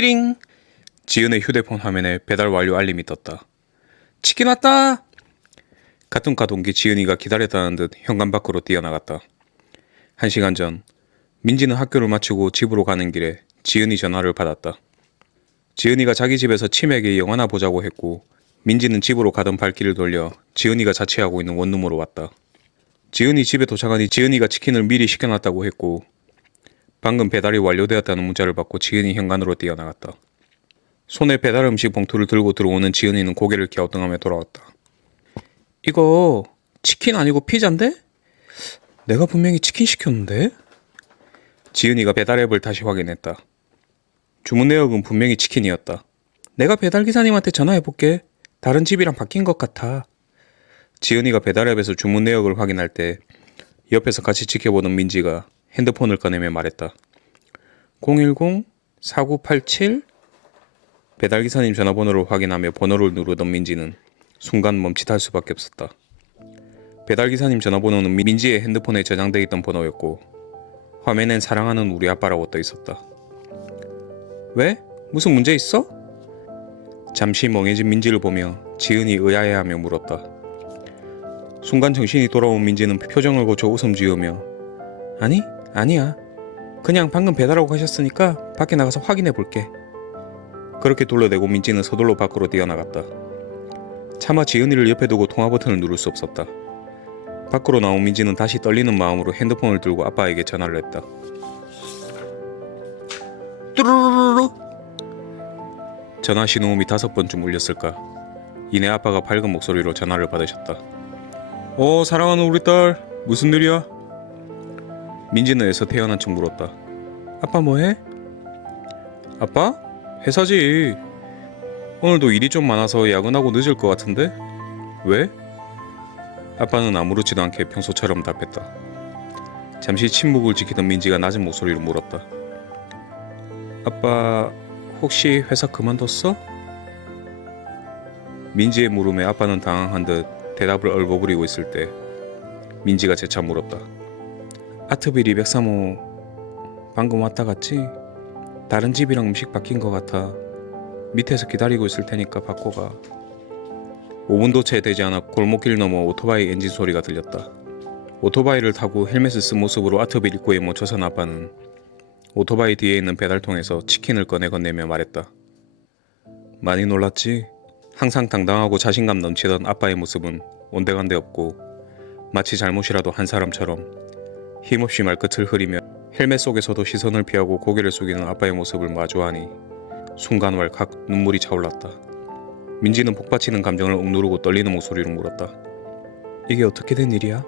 띠링! 지은의 휴대폰 화면에 배달 완료 알림이 떴다. 치킨 왔다! 카툰카 동기 지은이가 기다렸다는 듯 현관 밖으로 뛰어나갔다. 1시간 전, 민지는 학교를 마치고 집으로 가는 길에 지은이 전화를 받았다. 지은이가 자기 집에서 치맥에 영화나 보자고 했고, 민지는 집으로 가던 발길을 돌려 지은이가 자취하고 있는 원룸으로 왔다. 지은이 집에 도착하니 지은이가 치킨을 미리 시켜놨다고 했고, 방금 배달이 완료되었다는 문자를 받고 지은이 현관으로 뛰어나갔다. 손에 배달 음식 봉투를 들고 들어오는 지은이는 고개를 갸우뚱하며 돌아왔다. 이거 치킨 아니고 피자인데? 내가 분명히 치킨 시켰는데? 지은이가 배달 앱을 다시 확인했다. 주문 내역은 분명히 치킨이었다. 내가 배달기사님한테 전화해볼게. 다른 집이랑 바뀐 것 같아. 지은이가 배달 앱에서 주문 내역을 확인할 때 옆에서 같이 지켜보던 민지가 핸드폰을 꺼내며 말했다. 010-4987? 배달기사님 전화번호를 확인하며 번호를 누르던 민지는 순간 멈칫할 수밖에 없었다. 배달기사님 전화번호는 민지의 핸드폰에 저장되어 있던 번호였고 화면엔 사랑하는 우리 아빠라고 떠 있었다. 왜? 무슨 문제 있어? 잠시 멍해진 민지를 보며 지은이 의아해하며 물었다. 순간 정신이 돌아온 민지는 표정을 고쳐 웃음 지으며 아니야. 그냥 방금 배달하고 가셨으니까 밖에 나가서 확인해 볼게. 그렇게 둘러대고 민지는 서둘러 밖으로 뛰어나갔다. 차마 지은이를 옆에 두고 통화 버튼을 누를 수 없었다. 밖으로 나온 민지는 다시 떨리는 마음으로 핸드폰을 들고 아빠에게 전화를 했다. 뚜루루루루. 전화 신호음이 5번쯤 울렸을까. 이내 아빠가 밝은 목소리로 전화를 받으셨다. 사랑하는 우리 딸, 무슨 일이야? 민지는 애써 태어난 척 물었다. 아빠 뭐해? 아빠? 회사지. 오늘도 일이 좀 많아서 야근하고 늦을 것 같은데? 왜? 아빠는 아무렇지도 않게 평소처럼 답했다. 잠시 침묵을 지키던 민지가 낮은 목소리로 물었다. 아빠 혹시 회사 그만뒀어? 민지의 물음에 아빠는 당황한 듯 대답을 얼버무리고 있을 때 민지가 재차 물었다. 아트빌 203호 방금 왔다 갔지? 다른 집이랑 음식 바뀐 것 같아. 밑에서 기다리고 있을 테니까 바꿔가. 5분도 채 되지 않아 골목길 넘어 오토바이 엔진 소리가 들렸다. 오토바이를 타고 헬멧을 쓴 모습으로 아트빌 입구에 멈춰선 아빠는 오토바이 뒤에 있는 배달통에서 치킨을 꺼내 건네며 말했다. 많이 놀랐지? 항상 당당하고 자신감 넘치던 아빠의 모습은 온데간데 없고 마치 잘못이라도 한 사람처럼 힘없이 말끝을 흐리며 헬멧 속에서도 시선을 피하고 고개를 숙이는 아빠의 모습을 마주하니 순간 왈칵 눈물이 차올랐다. 민지는 복받치는 감정을 억누르고 떨리는 목소리로 물었다. 이게 어떻게 된 일이야?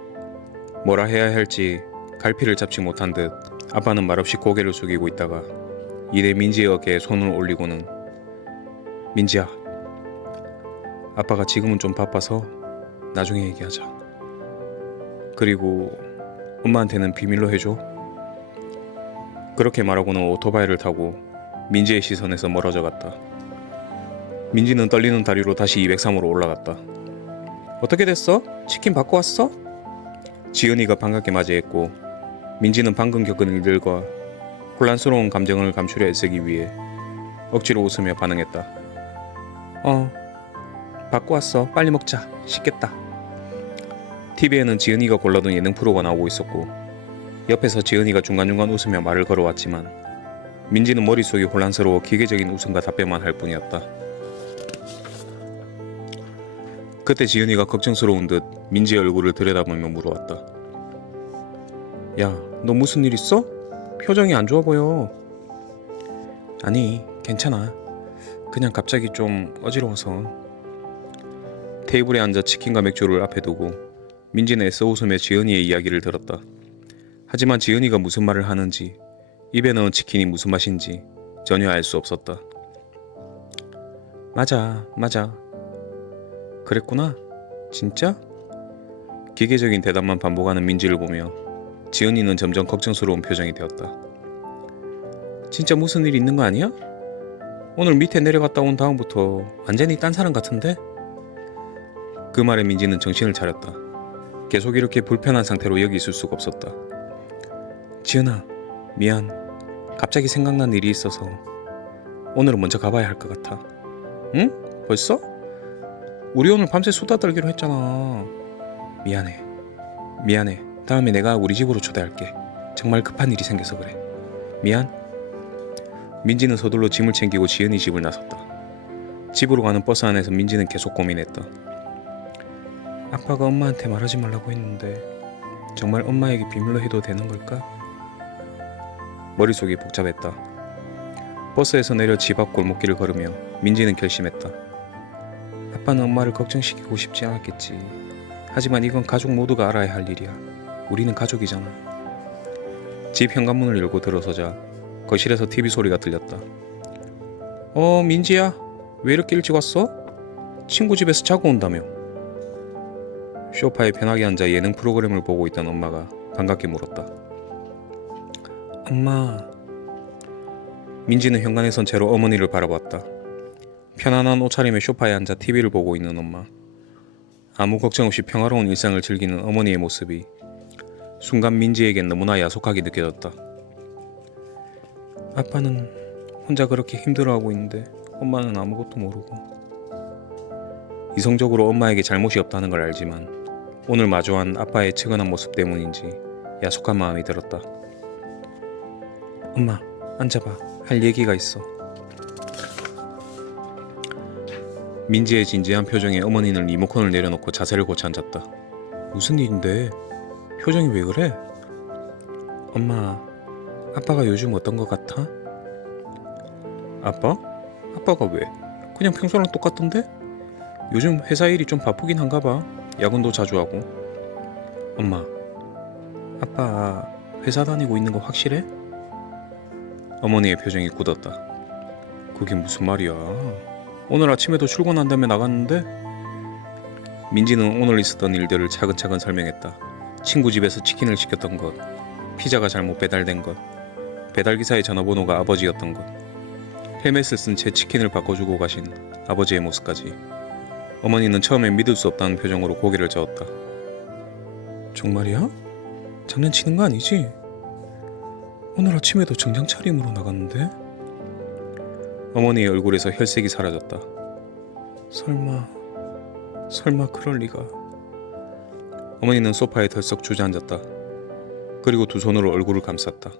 뭐라 해야 할지 갈피를 잡지 못한 듯 아빠는 말없이 고개를 숙이고 있다가 이내 민지의 어깨에 손을 올리고는 민지야, 아빠가 지금은 좀 바빠서 나중에 얘기하자. 그리고 엄마한테는 비밀로 해줘. 그렇게 말하고는 오토바이를 타고 민지의 시선에서 멀어져 갔다. 민지는 떨리는 다리로 다시 203호로 올라갔다. 어떻게 됐어? 치킨 받고 왔어? 지은이가 반갑게 맞이했고 민지는 방금 겪은 일들과 혼란스러운 감정을 감추려 애쓰기 위해 억지로 웃으며 반응했다. 받고 왔어. 빨리 먹자. 식겠다. TV에는 지은이가 골라둔 예능 프로가 나오고 있었고 옆에서 지은이가 중간중간 웃으며 말을 걸어왔지만 민지는 머릿속이 혼란스러워 기계적인 웃음과 답변만 할 뿐이었다. 그때 지은이가 걱정스러운 듯 민지의 얼굴을 들여다보며 물어왔다. 야, 너 무슨 일 있어? 표정이 안 좋아 보여. 아니, 괜찮아. 그냥 갑자기 좀 어지러워서. 테이블에 앉아 치킨과 맥주를 앞에 두고 민지는 애써 웃으며 지은이의 이야기를 들었다. 하지만 지은이가 무슨 말을 하는지 입에 넣은 치킨이 무슨 맛인지 전혀 알 수 없었다. 맞아. 그랬구나? 진짜? 기계적인 대답만 반복하는 민지를 보며 지은이는 점점 걱정스러운 표정이 되었다. 진짜 무슨 일 있는 거 아니야? 오늘 밑에 내려갔다 온 다음부터 완전히 딴 사람 같은데? 그 말에 민지는 정신을 차렸다. 계속 이렇게 불편한 상태로 여기 있을 수가 없었다. 지은아, 미안. 갑자기 생각난 일이 있어서. 오늘은 먼저 가봐야 할 것 같아. 응? 벌써? 우리 오늘 밤새 수다 떨기로 했잖아. 미안해. 다음에 내가 우리 집으로 초대할게. 정말 급한 일이 생겨서 그래. 미안. 민지는 서둘러 짐을 챙기고 지은이 집을 나섰다. 집으로 가는 버스 안에서 민지는 계속 고민했다. 아빠가 엄마한테 말하지 말라고 했는데 정말 엄마에게 비밀로 해도 되는 걸까? 머릿속이 복잡했다. 버스에서 내려 집 앞 골목길을 걸으며 민지는 결심했다. 아빠는 엄마를 걱정시키고 싶지 않았겠지. 하지만 이건 가족 모두가 알아야 할 일이야. 우리는 가족이잖아. 집 현관문을 열고 들어서자 거실에서 TV 소리가 들렸다. 민지야, 왜 이렇게 일찍 왔어? 친구 집에서 자고 온다며. 소파에 편하게 앉아 예능 프로그램을 보고 있던 엄마가 반갑게 물었다. 엄마. 민지는 현관에 선 채로 어머니를 바라봤다. 편안한 옷차림의 소파에 앉아 TV를 보고 있는 엄마. 아무 걱정 없이 평화로운 일상을 즐기는 어머니의 모습이 순간 민지에겐 너무나 야속하게 느껴졌다. 아빠는 혼자 그렇게 힘들어하고 있는데 엄마는 아무것도 모르고. 이성적으로 엄마에게 잘못이 없다는 걸 알지만 오늘 마주한 아빠의 측은한 모습 때문인지 야속한 마음이 들었다. 엄마, 앉아봐. 할 얘기가 있어. 민지의 진지한 표정에 어머니는 리모컨을 내려놓고 자세를 고쳐 앉았다. 무슨 일인데? 표정이 왜 그래? 엄마, 아빠가 요즘 어떤 것 같아? 아빠? 아빠가 왜? 그냥 평소랑 똑같던데? 요즘 회사 일이 좀 바쁘긴 한가 봐. 야근도 자주 하고. 엄마, 아빠 회사 다니고 있는 거 확실해? 어머니의 표정이 굳었다. 그게 무슨 말이야? 오늘 아침에도 출근한다며 나갔는데? 민지는 오늘 있었던 일들을 차근차근 설명했다. 친구 집에서 치킨을 시켰던 것, 피자가 잘못 배달된 것, 배달기사의 전화번호가 아버지였던 것, 헬멧을 쓴 채 치킨을 바꿔주고 가신 아버지의 모습까지. 어머니는 처음엔 믿을 수 없다는 표정으로 고개를 저었다. 정말이야? 장난치는 거 아니지? 오늘 아침에도 정장 차림으로 나갔는데? 어머니의 얼굴에서 혈색이 사라졌다. 설마 그럴 리가. 어머니는 소파에 덜썩 주저앉았다. 그리고 두 손으로 얼굴을 감쌌다.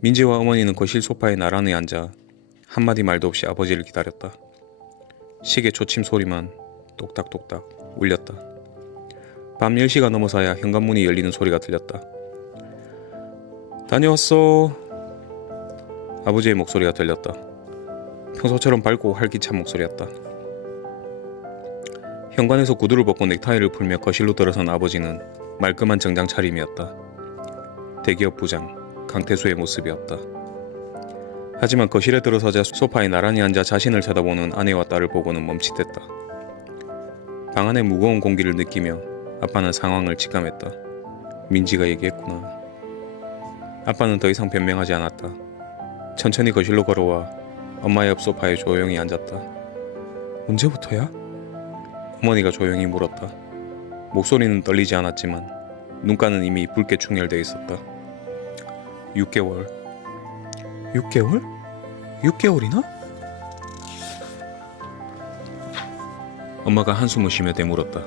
민지와 어머니는 거실 소파에 나란히 앉아 한마디 말도 없이 아버지를 기다렸다. 시계 초침 소리만 똑딱똑딱 울렸다. 밤 10시가 넘어서야 현관문이 열리는 소리가 들렸다. 다녀왔어. 아버지의 목소리가 들렸다. 평소처럼 밝고 활기찬 목소리였다. 현관에서 구두를 벗고 넥타이를 풀며 거실로 들어선 아버지는 말끔한 정장 차림이었다. 대기업 부장 강태수의 모습이었다. 하지만 거실에 들어서자 소파에 나란히 앉아 자신을 쳐다보는 아내와 딸을 보고는 멈칫했다. 방 안의 무거운 공기를 느끼며 아빠는 상황을 직감했다. 민지가 얘기했구나. 아빠는 더 이상 변명하지 않았다. 천천히 거실로 걸어와 엄마의 옆 소파에 조용히 앉았다. 언제부터야? 어머니가 조용히 물었다. 목소리는 떨리지 않았지만 눈가는 이미 붉게 충혈되어 있었다. 6개월. 6개월? 6개월이나? 엄마가 한숨을 쉬며 되물었다.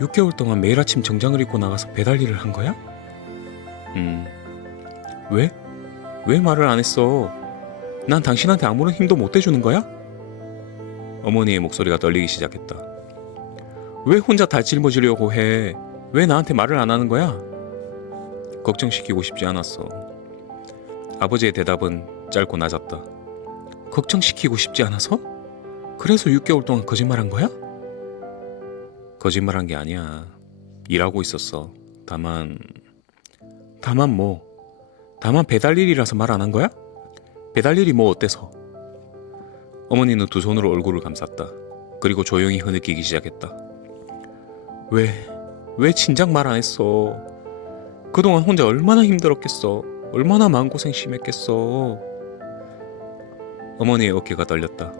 6개월 동안 매일 아침 정장을 입고 나가서 배달 일을 한 거야? 왜? 왜 말을 안 했어? 난 당신한테 아무런 힘도 못 대주는 거야? 어머니의 목소리가 떨리기 시작했다. 왜 혼자 다 짊어지려고 해? 왜 나한테 말을 안 하는 거야? 걱정시키고 싶지 않았어. 아버지의 대답은 짧고 낮았다. 걱정시키고 싶지 않아서? 그래서 6개월 동안 거짓말한 거야? 거짓말한 게 아니야. 일하고 있었어. 다만 뭐? 다만 배달 일이라서 말 안 한 거야? 배달 일이 뭐 어때서? 어머니는 두 손으로 얼굴을 감쌌다. 그리고 조용히 흐느끼기 시작했다. 왜 진작 말 안 했어? 그동안 혼자 얼마나 힘들었겠어. 얼마나 마음고생 심했겠어. 어머니의 어깨가 떨렸다.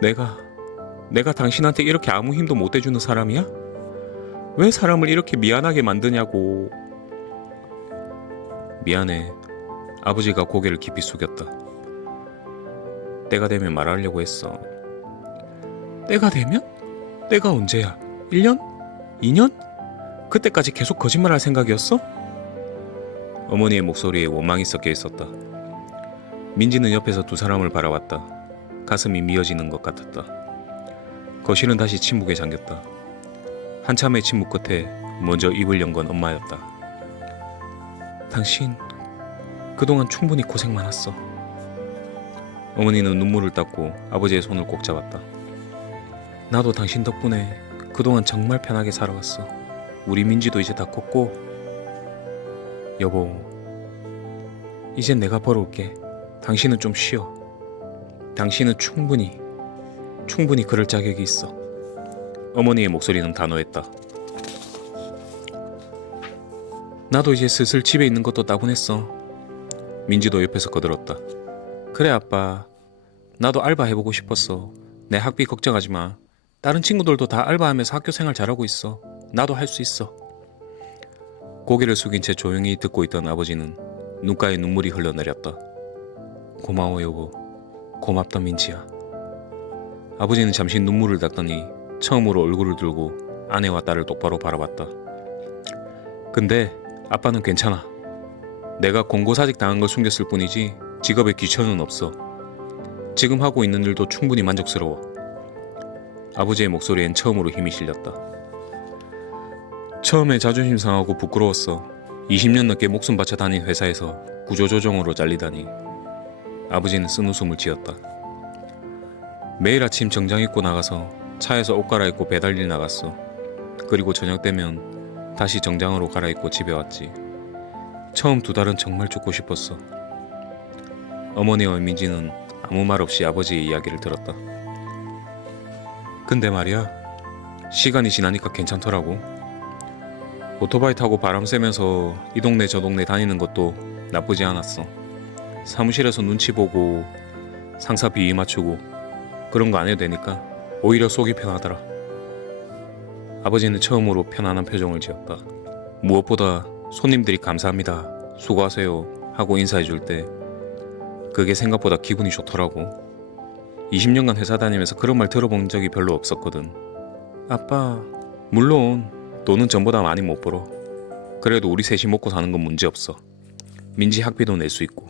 내가 당신한테 이렇게 아무 힘도 못 대주는 사람이야? 왜 사람을 이렇게 미안하게 만드냐고. 미안해. 아버지가 고개를 깊이 숙였다. 때가 되면 말하려고 했어. 때가 되면? 때가 언제야? 1년? 2년? 그때까지 계속 거짓말할 생각이었어? 어머니의 목소리에 원망이 섞여 있었다. 민지는 옆에서 두 사람을 바라봤다. 가슴이 미어지는 것 같았다. 거실은 다시 침묵에 잠겼다. 한참의 침묵 끝에 먼저 입을 연 건 엄마였다. 당신 그동안 충분히 고생 많았어. 어머니는 눈물을 닦고 아버지의 손을 꼭 잡았다. 나도 당신 덕분에 그동안 정말 편하게 살아왔어. 우리 민지도 이제 다 컸고. 여보, 이젠 내가 벌어올게. 당신은 좀 쉬어. 당신은 충분히 그럴 자격이 있어. 어머니의 목소리는 단호했다. 나도 이제 슬슬 집에 있는 것도 따분했어. 민지도 옆에서 거들었다. 그래 아빠, 나도 알바 해보고 싶었어. 내 학비 걱정하지 마. 다른 친구들도 다 알바하면서 학교 생활 잘하고 있어. 나도 할 수 있어. 고개를 숙인 채 조용히 듣고 있던 아버지는 눈가에 눈물이 흘러내렸다. 고마워 여보. 고맙다 민지야. 아버지는 잠시 눈물을 닦더니 처음으로 얼굴을 들고 아내와 딸을 똑바로 바라봤다. 근데 아빠는 괜찮아. 내가 공고사직 당한 걸 숨겼을 뿐이지 직업에 귀천은 없어. 지금 하고 있는 일도 충분히 만족스러워. 아버지의 목소리엔 처음으로 힘이 실렸다. 처음에 자존심 상하고 부끄러웠어. 20년 넘게 목숨 바쳐 다닌 회사에서 구조조정으로 잘리다니. 아버지는 쓴웃음을 지었다. 매일 아침 정장 입고 나가서 차에서 옷 갈아입고 배달일 나갔어. 그리고 저녁 되면 다시 정장으로 갈아입고 집에 왔지. 처음 2달은 정말 죽고 싶었어. 어머니와 민지는 아무 말 없이 아버지의 이야기를 들었다. 근데 말이야, 시간이 지나니까 괜찮더라고. 오토바이 타고 바람 쐬면서 이 동네 저 동네 다니는 것도 나쁘지 않았어. 사무실에서 눈치 보고 상사 비위 맞추고 그런 거 안 해도 되니까 오히려 속이 편하더라. 아버지는 처음으로 편안한 표정을 지었다. 무엇보다 손님들이 감사합니다, 수고하세요 하고 인사해 줄 때 그게 생각보다 기분이 좋더라고. 20년간 회사 다니면서 그런 말 들어본 적이 별로 없었거든. 아빠, 물론 돈은 전보다 많이 못 벌어. 그래도 우리 셋이 먹고 사는 건 문제없어. 민지 학비도 낼 수 있고.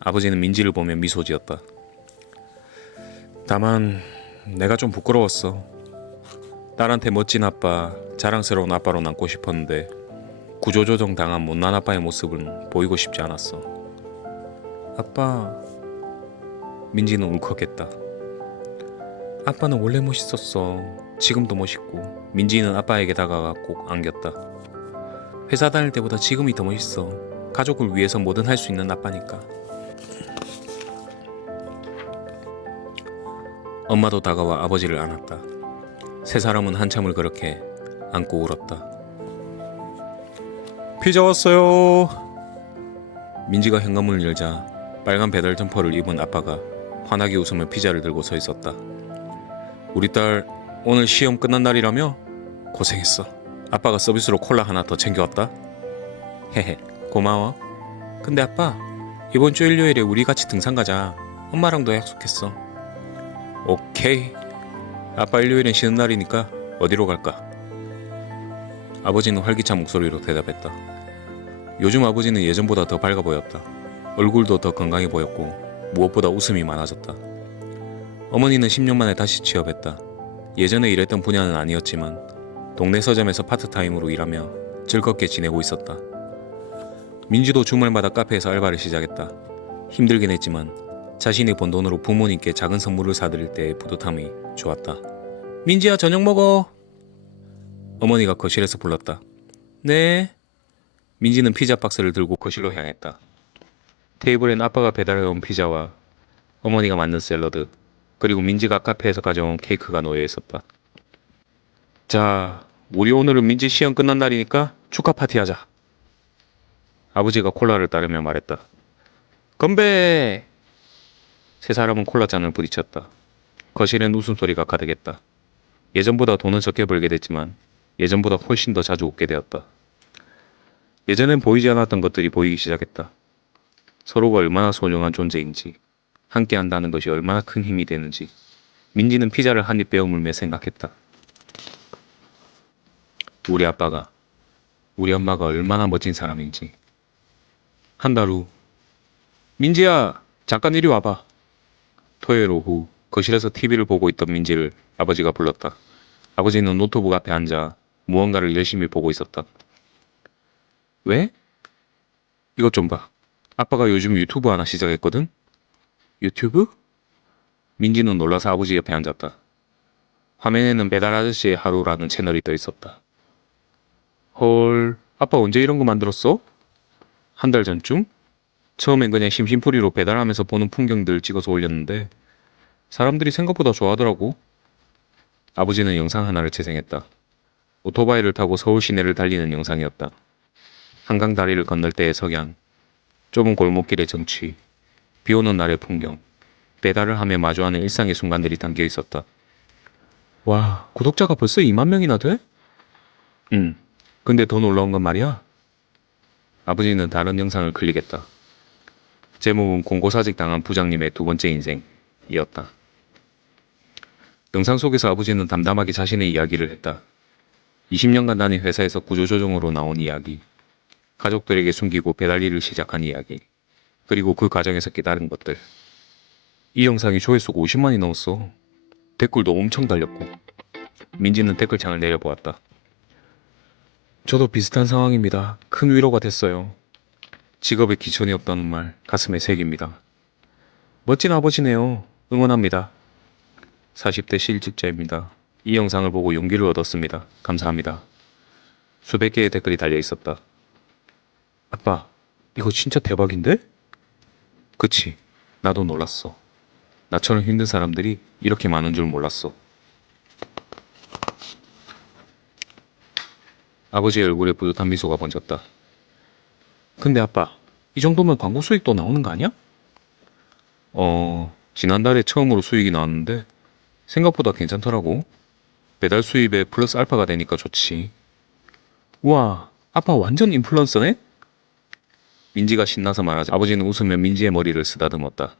아버지는 민지를 보며 미소 지었다. 다만 내가 좀 부끄러웠어. 딸한테 멋진 아빠, 자랑스러운 아빠로 남고 싶었는데 구조조정 당한 못난 아빠의 모습은 보이고 싶지 않았어. 아빠, 민지는 울컥했다. 아빠는 원래 멋있었어. 지금도 멋있고. 민지는 아빠에게 다가가 꼭 안겼다. 회사 다닐 때보다 지금이 더 멋있어. 가족을 위해서 뭐든 할 수 있는 아빠니까. 엄마도 다가와 아버지를 안았다. 세 사람은 한참을 그렇게 안고 울었다. 피자 왔어요. 민지가 현관문을 열자 빨간 배달 점퍼를 입은 아빠가 환하게 웃으며 피자를 들고 서 있었다. 우리 딸 오늘 시험 끝난 날이라며? 고생했어. 아빠가 서비스로 콜라 하나 더 챙겨왔다. 헤헤, 고마워. 근데 아빠, 이번 주 일요일에 우리 같이 등산 가자. 엄마랑도 약속했어. 오케이. 아빠 일요일엔 쉬는 날이니까 어디로 갈까? 아버지는 활기찬 목소리로 대답했다. 요즘 아버지는 예전보다 더 밝아 보였다. 얼굴도 더 건강해 보였고 무엇보다 웃음이 많아졌다. 어머니는 10년 만에 다시 취업했다. 예전에 일했던 분야는 아니었지만 동네 서점에서 파트타임으로 일하며 즐겁게 지내고 있었다. 민지도 주말마다 카페에서 알바를 시작했다. 힘들긴 했지만 자신이 번 돈으로 부모님께 작은 선물을 사드릴 때의 뿌듯함이 좋았다. 민지야, 저녁 먹어. 어머니가 거실에서 불렀다. 네. 민지는 피자 박스를 들고 거실로 향했다. 테이블엔 아빠가 배달해온 피자와 어머니가 만든 샐러드, 그리고 민지가 카페에서 가져온 케이크가 놓여 있었다. 자, 우리 오늘은 민지 시험 끝난 날이니까 축하 파티하자. 아버지가 콜라를 따르며 말했다. 건배! 세 사람은 콜라잔을 부딪혔다. 거실엔 웃음소리가 가득했다. 예전보다 돈은 적게 벌게 됐지만 예전보다 훨씬 더 자주 웃게 되었다. 예전엔 보이지 않았던 것들이 보이기 시작했다. 서로가 얼마나 소중한 존재인지, 함께 한다는 것이 얼마나 큰 힘이 되는지 민지는 피자를 한 입 베어물며 생각했다. 우리 아빠가, 우리 엄마가 얼마나 멋진 사람인지. 한 달 후, 민지야, 잠깐 이리 와봐. 토요일 오후 거실에서 TV를 보고 있던 민지를 아버지가 불렀다. 아버지는 노트북 앞에 앉아 무언가를 열심히 보고 있었다. 왜? 이것 좀 봐. 아빠가 요즘 유튜브 하나 시작했거든? 유튜브? 민지는 놀라서 아버지 옆에 앉았다. 화면에는 배달 아저씨의 하루라는 채널이 떠 있었다. 헐, 아빠 언제 이런 거 만들었어? 한 달 전쯤? 처음엔 그냥 심심풀이로 배달하면서 보는 풍경들 찍어서 올렸는데 사람들이 생각보다 좋아하더라고. 아버지는 영상 하나를 재생했다. 오토바이를 타고 서울 시내를 달리는 영상이었다. 한강 다리를 건널 때의 석양, 좁은 골목길의 정취, 비 오는 날의 풍경, 배달을 하며 마주하는 일상의 순간들이 담겨 있었다. 와, 구독자가 벌써 2만 명이나 돼? 응. 근데 더 놀라운 건 말이야. 아버지는 다른 영상을 클릭했다. 제목은 공고사직 당한 부장님의 두 번째 인생이었다. 영상 속에서 아버지는 담담하게 자신의 이야기를 했다. 20년간 다닌 회사에서 구조조정으로 나온 이야기, 가족들에게 숨기고 배달 일을 시작한 이야기, 그리고 그 과정에서 깨달은 것들. 이 영상이 조회수가 50만이 넘었어. 댓글도 엄청 달렸고. 민지는 댓글창을 내려보았다. 저도 비슷한 상황입니다. 큰 위로가 됐어요. 직업에 기천이 없다는 말 가슴에 새깁니다. 멋진 아버지네요. 응원합니다. 40대 실직자입니다. 이 영상을 보고 용기를 얻었습니다. 감사합니다. 수백 개의 댓글이 달려 있었다. 아빠, 이거 진짜 대박인데? 그치, 나도 놀랐어. 나처럼 힘든 사람들이 이렇게 많은 줄 몰랐어. 아버지의 얼굴에 뿌듯한 미소가 번졌다. 근데 아빠, 이 정도면 광고 수익도 나오는 거 아니야? 지난달에 처음으로 수익이 나왔는데 생각보다 괜찮더라고. 배달 수입에 플러스 알파가 되니까 좋지. 우와, 아빠 완전 인플루언서네? 민지가 신나서 말하자 아버지는 웃으며 민지의 머리를 쓰다듬었다.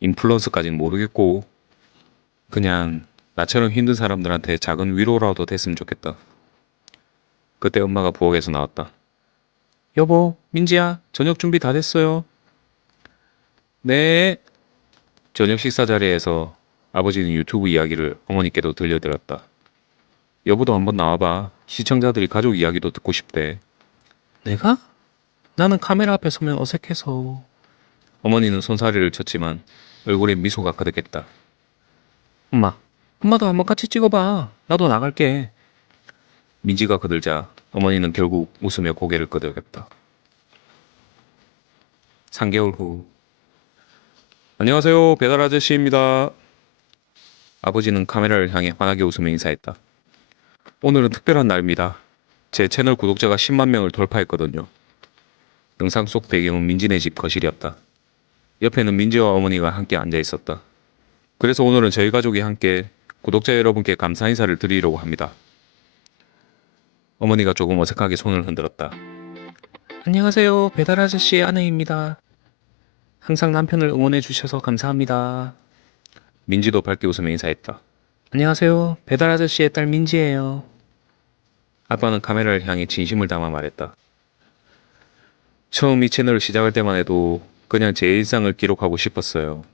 인플루언서까진 모르겠고 그냥 나처럼 힘든 사람들한테 작은 위로라도 됐으면 좋겠다. 그때 엄마가 부엌에서 나왔다. 여보, 민지야, 저녁 준비 다 됐어요. 네. 저녁 식사 자리에서 아버지는 유튜브 이야기를 어머니께도 들려드렸다. 여보도 한번 나와봐. 시청자들이 가족 이야기도 듣고 싶대. 내가? 나는 카메라 앞에 서면 어색해서. 어머니는 손사래를 쳤지만 얼굴에 미소가 가득했다. 엄마도 한번 같이 찍어봐. 나도 나갈게. 민지가 거들자 어머니는 결국 웃으며 고개를 끄덕였다. 3개월 후. 안녕하세요. 배달 아저씨입니다. 아버지는 카메라를 향해 환하게 웃으며 인사했다. 오늘은 특별한 날입니다. 제 채널 구독자가 10만 명을 돌파했거든요. 영상 속 배경은 민지네 집 거실이었다. 옆에는 민지와 어머니가 함께 앉아 있었다. 그래서 오늘은 저희 가족이 함께 구독자 여러분께 감사 인사를 드리려고 합니다. 어머니가 조금 어색하게 손을 흔들었다. 안녕하세요. 배달 아저씨의 아내입니다. 항상 남편을 응원해 주셔서 감사합니다. 민지도 밝게 웃으며 인사했다. 안녕하세요. 배달 아저씨의 딸 민지예요. 아빠는 카메라를 향해 진심을 담아 말했다. 처음 이 채널을 시작할 때만 해도 그냥 제 일상을 기록하고 싶었어요.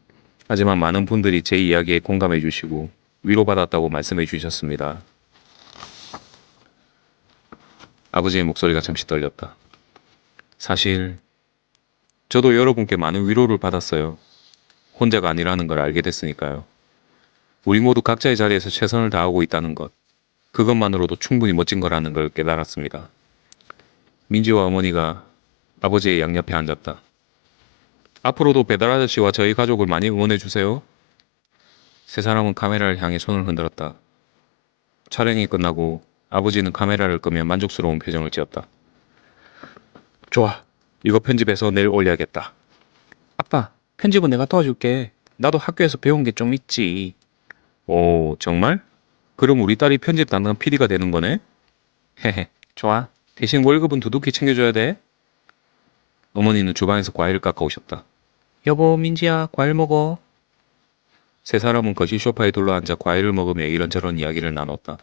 하지만 많은 분들이 제 이야기에 공감해 주시고 위로받았다고 말씀해 주셨습니다. 아버지의 목소리가 잠시 떨렸다. 사실 저도 여러분께 많은 위로를 받았어요. 혼자가 아니라는 걸 알게 됐으니까요. 우리 모두 각자의 자리에서 최선을 다하고 있다는 것, 그것만으로도 충분히 멋진 거라는 걸 깨달았습니다. 민지와 어머니가 아버지의 양옆에 앉았다. 앞으로도 배달 아저씨와 저희 가족을 많이 응원해 주세요. 세 사람은 카메라를 향해 손을 흔들었다. 촬영이 끝나고 아버지는 카메라를 끄며 만족스러운 표정을 지었다. 좋아, 이거 편집해서 내일 올려야겠다. 아빠, 편집은 내가 도와줄게. 나도 학교에서 배운 게 좀 있지. 오, 정말? 그럼 우리 딸이 편집 담당 PD가 되는 거네? 헤헤, 좋아. 대신 월급은 두둑히 챙겨줘야 돼. 어머니는 주방에서 과일을 깎아오셨다. 여보, 민지야, 과일 먹어. 세 사람은 거실 소파에 둘러앉아 과일을 먹으며 이런저런 이야기를 나눴다.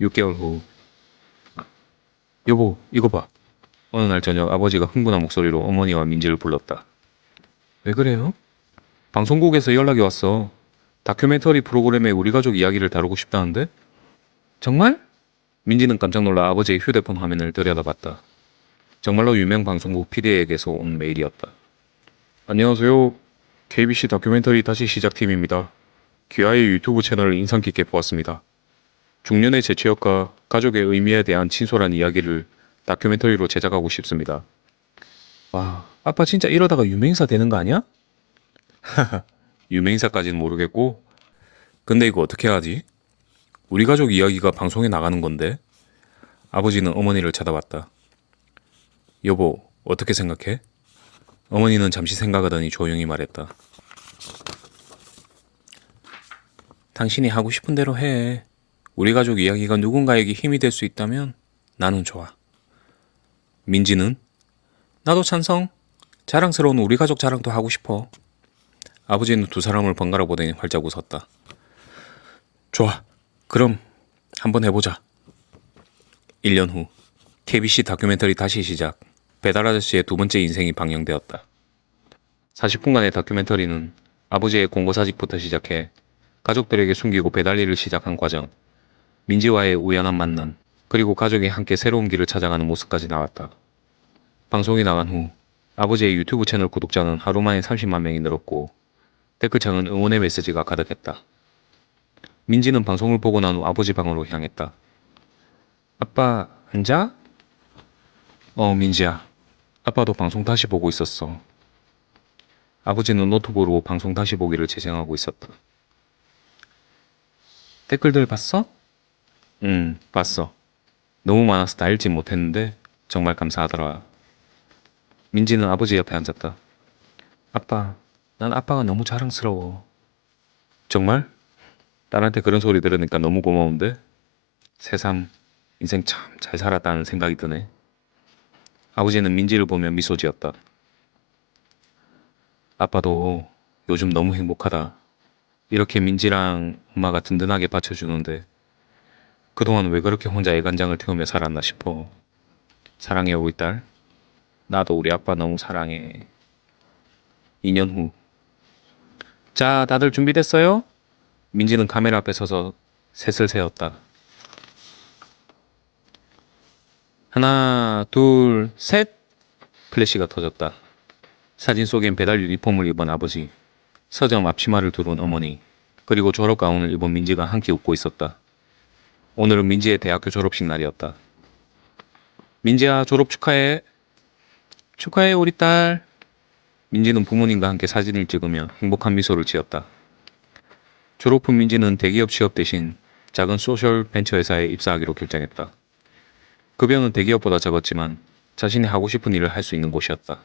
6개월 후. 여보, 이거 봐. 어느 날 저녁 아버지가 흥분한 목소리로 어머니와 민지를 불렀다. 왜 그래요? 방송국에서 연락이 왔어. 다큐멘터리 프로그램에 우리 가족 이야기를 다루고 싶다는데? 정말? 민지는 깜짝 놀라 아버지의 휴대폰 화면을 들여다봤다. 정말로 유명 방송국 PD에게서 온 메일이었다. 안녕하세요. KBC 다큐멘터리 다시 시작팀입니다. 귀하의 유튜브 채널을 인상 깊게 보았습니다. 중년의 재취업과 가족의 의미에 대한 진솔한 이야기를 다큐멘터리로 제작하고 싶습니다. 와, 아빠 진짜 이러다가 유명인사 되는 거 아니야? 유명인사까지는 모르겠고, 근데 이거 어떻게 하지? 우리 가족 이야기가 방송에 나가는 건데? 아버지는 어머니를 쳐다봤다. 여보, 어떻게 생각해? 어머니는 잠시 생각하더니 조용히 말했다. 당신이 하고 싶은 대로 해. 우리 가족 이야기가 누군가에게 힘이 될 수 있다면 나는 좋아. 민지는? 나도 찬성. 자랑스러운 우리 가족 자랑도 하고 싶어. 아버지는 두 사람을 번갈아 보더니 활짝 웃었다. 좋아. 그럼 한번 해보자. 1년 후 KBC 다큐멘터리 다시 시작. 배달 아저씨의 두 번째 인생이 방영되었다. 40분간의 다큐멘터리는 아버지의 공고사직부터 시작해 가족들에게 숨기고 배달 일을 시작한 과정, 민지와의 우연한 만남, 그리고 가족이 함께 새로운 길을 찾아가는 모습까지 나왔다. 방송이 나간 후 아버지의 유튜브 채널 구독자는 하루 만에 30만 명이 늘었고 댓글창은 응원의 메시지가 가득했다. 민지는 방송을 보고 난 후 아버지 방으로 향했다. 아빠, 안 자? 민지야. 아빠도 방송 다시 보고 있었어. 아버지는 노트북으로 방송 다시 보기를 재생하고 있었다. 댓글들 봤어? 응, 봤어. 너무 많아서 다 읽진 못했는데 정말 감사하더라. 민지는 아버지 옆에 앉았다. 아빠, 난 아빠가 너무 자랑스러워. 정말? 딸한테 그런 소리 들으니까 너무 고마운데? 새삼 인생 참 잘 살았다는 생각이 드네. 아버지는 민지를 보며 미소 지었다. 아빠도 요즘 너무 행복하다. 이렇게 민지랑 엄마가 든든하게 받쳐주는데 그동안 왜 그렇게 혼자 애간장을 태우며 살았나 싶어. 사랑해 우리 딸. 나도 우리 아빠 너무 사랑해. 2년 후. 자, 다들 준비됐어요? 민지는 카메라 앞에 서서 셋을 세웠다. 하나, 둘, 셋! 플래시가 터졌다. 사진 속엔 배달 유니폼을 입은 아버지, 서점 앞치마를 두른 어머니, 그리고 졸업 가운을 입은 민지가 함께 웃고 있었다. 오늘은 민지의 대학교 졸업식 날이었다. 민지야, 졸업 축하해. 축하해, 우리 딸. 민지는 부모님과 함께 사진을 찍으며 행복한 미소를 지었다. 졸업 후 민지는 대기업 취업 대신 작은 소셜 벤처 회사에 입사하기로 결정했다. 급여는 대기업보다 적었지만 자신이 하고 싶은 일을 할 수 있는 곳이었다.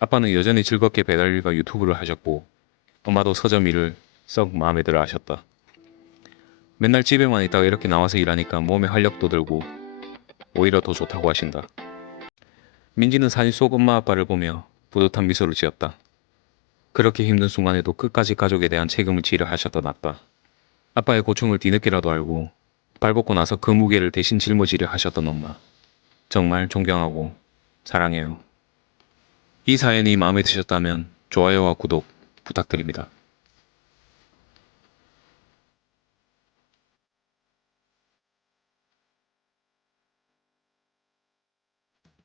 아빠는 여전히 즐겁게 배달일과 유튜브를 하셨고 엄마도 서점 일을 썩 마음에 들어 하셨다. 맨날 집에만 있다가 이렇게 나와서 일하니까 몸에 활력도 들고 오히려 더 좋다고 하신다. 민지는 사진 속 엄마 아빠를 보며 뿌듯한 미소를 지었다. 그렇게 힘든 순간에도 끝까지 가족에 대한 책임을 지려 하셨던 아빠. 아빠의 고충을 뒤늦게라도 알고 발벗고 나서 그 무게를 대신 짊어지려 하셨던 엄마. 정말 존경하고 사랑해요. 이 사연이 마음에 드셨다면 좋아요와 구독 부탁드립니다.